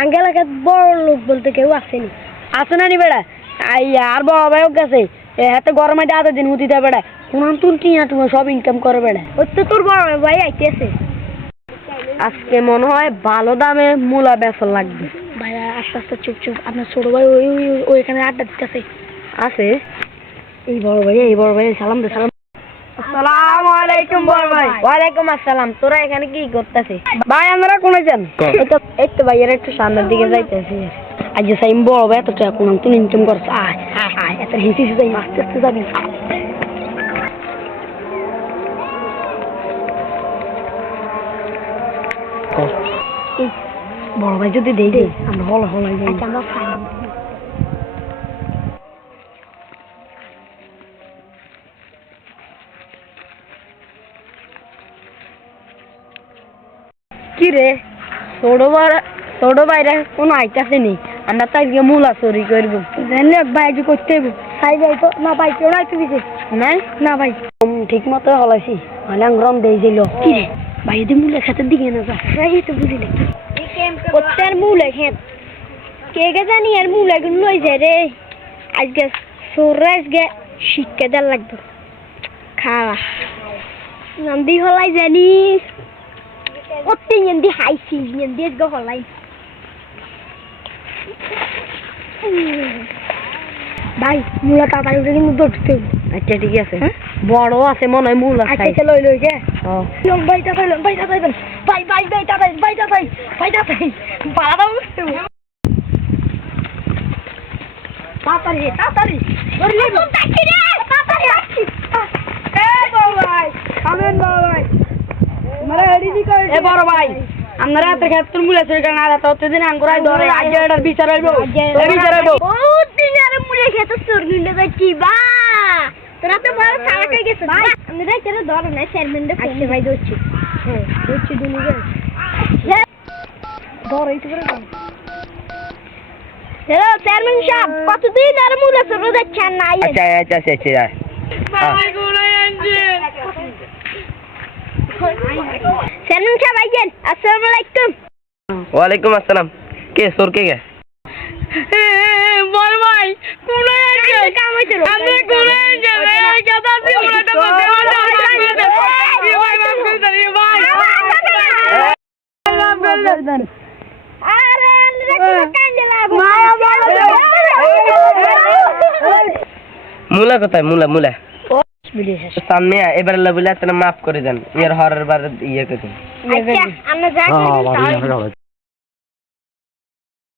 Uncle বড় লোক বলতে কেউ আসেনি। আছে না নি বেড়া আর বড় ভাইও গেছে হাতে গরমে আধা দিন হুতি দেয় বেড়া কোন তুন টিয়া তুমি সব ইনকাম করে বেড়া। ওই তো তোর বড় ভাই আইতেছে। আজকে মনে হয় ভালো দামে মূলা বেচা লাগবে। ভাইয়া আস্তে আস্তে চুপ চুপ, আপনার ছোট ভাই ওইখানে আড্ডা দিতেছে। আছে এই বড় ভাই সালাম দে সালাম। আসসালামু আলাইকুম বড় ভাই। ওয়ালাইকুম আসসালাম। তোরা এখানে কি করতেছিস? ভাই আমরা কোনে যান? এই তো ভাই এর একটু সামনের দিকে যাইতেছি। আজ সাইম বড় ভাই তো কোন তুই ইনকাম করছ। আয় আয় আয় এত হিসি যাই আস্তে আস্তে যাবি। বড় ভাই যদি দেই দে আমরা হলাই যাই। আমরা কি রে ছোট বাইরে কোনো আইতাছে নি, আমরা তো আজকে মূলা চুরি করব। জানি ভাই যে করতে হইব সাই যাই তো না ভাই কেউ আইতে দিছে নাই না ভাই ঠিক মতো হলাইছি হলাম গরম দিয়েছিল। কি রে ভাই এদের মূলের সাথে দিকে না যা এই তো বুঝি না প্রত্যেক মূলে খেত কে জানি আর মূলে গুলো লই যায় রে। আজকে সরে আজকে শিক্ষা দেওয়ার লাগবে খাওয়া নন্দী হলাই জানি কত নন্দী হাইছি নন্দী আজকে হলাই। ভাই মূলা তাড়াতাড়ি উঠে কিন্তু ধরতে। আচ্ছা ঠিক আছে বড় আছে মনে হয় মূলা। আচ্ছা লই লই গে ভাইটা পাইলাম ভাইটা পাইবেন ভাই ভাই ভাইটা পাই ভাইটা পাই ভাইটা পাই পাড়া উঠতে তাড়াতাড়ি তাড়াতাড়ি ধরলি তাড়াতাড়ি রে তাড়াতাড়ি আসছি। এ বড় ভাই কামেন বড় ভাই মারা রেডি করে। এ বড় ভাই আমরা রাতে খেতুন মূলা চুরি করে না রাতে অতদিন আঙ্গুরাই ধরে আজ এটার বিচার হইব। বিচার হইব বহুত দিন আর মূলা খেতে চোর নিলে যাচ্ছি বা তোরা তো বড় সারা খাই গেছে ভাই। আমি রাতে ধরে না চেয়ারম্যানদের ফোন ভাই দচ্ছি। হ্যাঁ দচ্ছি দিনে গে ধরে এই তো করে হ্যালো চেয়ারম্যান সাহেব কতদিন আর মূলা চোর যাচ্ছেন না? আচ্ছা ভাই গুলাই আনছে চেয়ারম্যান সাহেব আইছেন। আসসালামু আলাইকুম। ওয়ালাইকুম আসসালাম। কে চোর কে গে? বড় ভাই কোনে আছে কাম হইছে আমি কোনে যাবে কথা দি মূলাটা বসে আরে কান্দে লাগো মূলা কোথায়? মূলা সামনে এবার বলে একটা মাফ করে দেন, এর হরের বার ইয়ে করে। আচ্ছা আমরা যাই